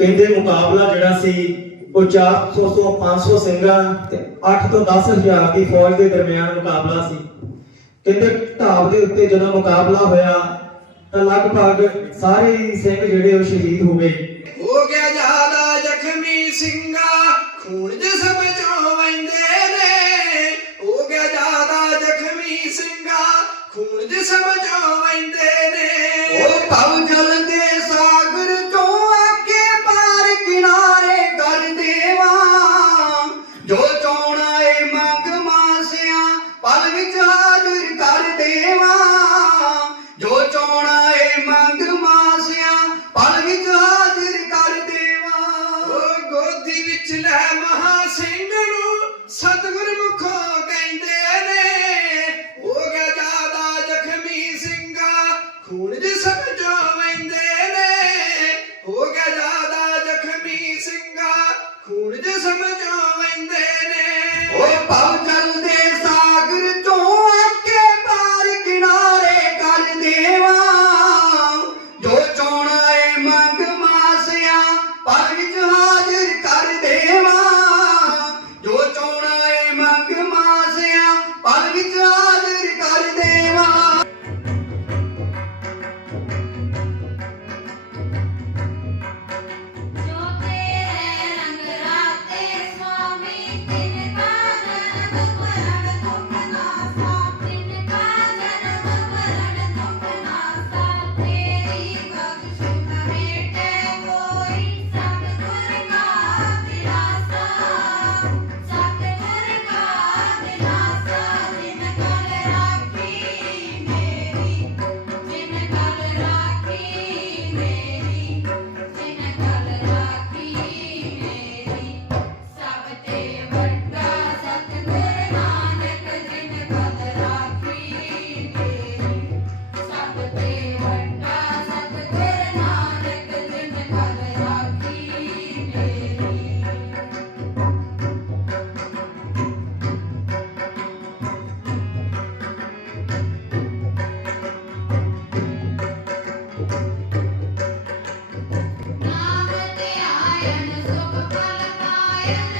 ਕਹਿੰਦੇ ਮੁਕਾਬਲਾ ਜਿਹੜਾ ਸੀ, ਉਹ 400 ਤੋਂ 500 ਸਿੰਘਾਂ ਤੇ 8 ਤੋਂ 10000 ਦੀ ਫੌਜ ਦੇ ਦਰਮਿਆਨ ਮੁਕਾਬਲਾ ਸੀ। ਕਹਿੰਦੇ ਢਾਬ ਦੇ ਉੱਤੇ ਜਦੋਂ ਮੁਕਾਬਲਾ ਹੋਇਆ, ਤਾਂ ਲਗਭਗ ਸਾਰੇ ਸਿੰਘ ਜਿਹੜੇ ਉਹ ਸ਼ਹੀਦ ਹੋ ਗਏ। ਹੋ ਗਿਆ ਜ਼ਿਆਦਾ ਜ਼ਖਮੀ ਸਿੰਘਾਂ ਸਮਝਾ ਲੈਂਦੇ ਨੇ। ਓਏ ਭਾਉ ਚੱਲਦੇ ਸਾਗਰ ਤੋਂ ਅੱਗੇ ਪਾਰ ਕਿਨਾਰੇ ਕਰ ਦੇਵਾ। ਜੋ ਚੋਣਾ ਏ ਮੰਗ ਮਾਸਿਆ ਪਰ ਵਿੱਚ ਹਾਜ਼ਰ ਕਰ ਦੇਵਾ। ਜੋ ਚੋਣਾ ਏ ਮੰਗ ਮਾਸਿਆ ਪਰ ਵਿੱਚ I am.